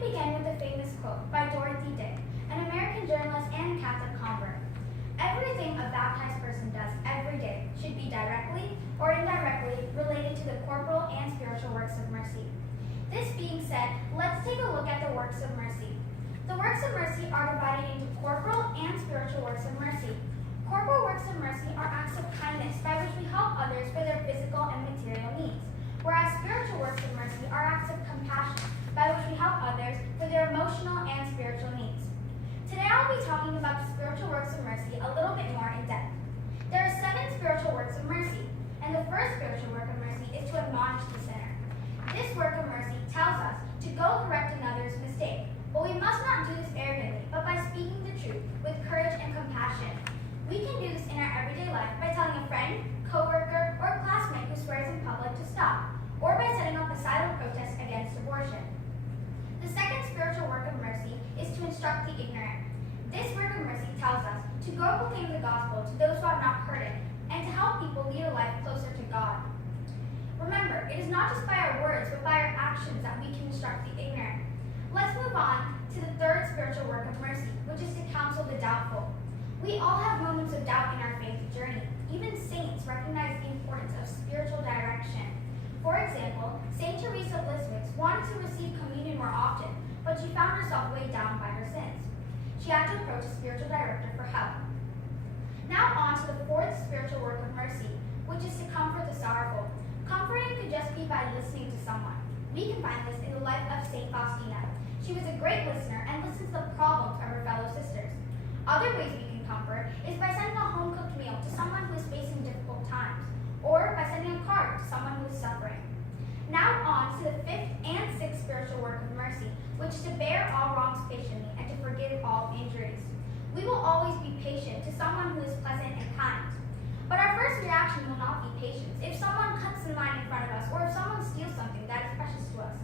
me begin with a famous quote by Dorothy Day, an American journalist and Catholic convert. Everything a baptized person does every day should be directly or indirectly related to the corporal and spiritual works of mercy. This being said, let's take a look at the works of mercy. The works of mercy are divided into corporal and spiritual works of mercy. Corporal works of mercy are acts of kindness by which we help others for their physical and material needs, whereas spiritual works of mercy are acts of compassion by which we help others for their emotional and spiritual needs. Today I'll be talking about the spiritual works of mercy a little bit more in depth. There are 7 spiritual works of mercy, and the first spiritual work of mercy is to admonish the sinner. This work of mercy tells us to go correct another's mistake, but we must not do this arrogantly, but by speaking the truth with courage and compassion. We can do this in our everyday life by telling a friend, coworker, or classmate who swears in public to stop, or by setting up a silent protest against abortion. The second spiritual work of mercy is to instruct the ignorant. This work of mercy tells us to go proclaim the gospel to those who have not heard it, and to help people lead a life closer to God. Remember, it is not just by our words, but by our actions that we can instruct the ignorant. Let's move on to the third spiritual work of mercy, which is to counsel the doubtful. We all have moments of doubt in our faith journey. Even saints recognize the importance of spiritual direction. For example, St. Teresa of Lisieux wanted to receive communion more often, but she found herself weighed down by her sins. She had to approach a spiritual director for help. Now on to the fourth spiritual work of mercy, which is to comfort the sorrowful. Comforting could just be by listening to someone. We can find this in the life of St. Faustina. She was a great listener and listened to the problems of her fellow sisters. Other ways we can comfort is by sending a home-cooked meal to someone who is facing difficult times, or by sending a card to someone who is suffering. Now on to the fifth and sixth spiritual work of mercy, which is to bear all wrongs patiently and to forgive all injuries. We will always be patient to someone who is pleasant and kind. But our first reaction will not be patience. If someone cuts in line in front of us, or if someone steals something that is precious to us,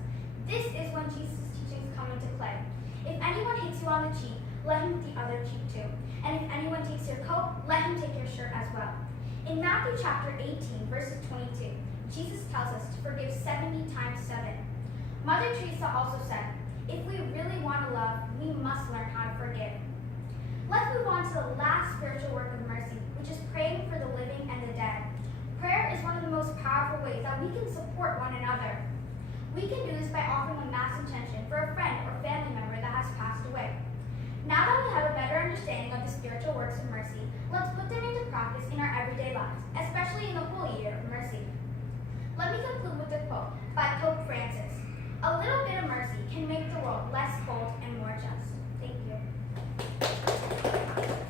this is when Jesus' teachings come into play. If anyone hits you on the cheek, let him the other cheek too. And if anyone takes your coat, let him take your shirt as well. In Matthew chapter 18, verses 22, Jesus tells us to forgive 70 times 7. Mother Teresa also said, if we really want to love, we must learn how to forgive. Let's move on to the last spiritual work of mercy, which is praying for the living and the dead. Prayer is one of the most powerful ways that we can support one another. We can do this by offering a mass intention for a friend or family member that has passed away. Now that we have a better understanding of the spiritual works of mercy, let's put them into practice in our everyday lives, especially in the Holy Year of Mercy. Let me conclude with a quote by Pope Francis. A little bit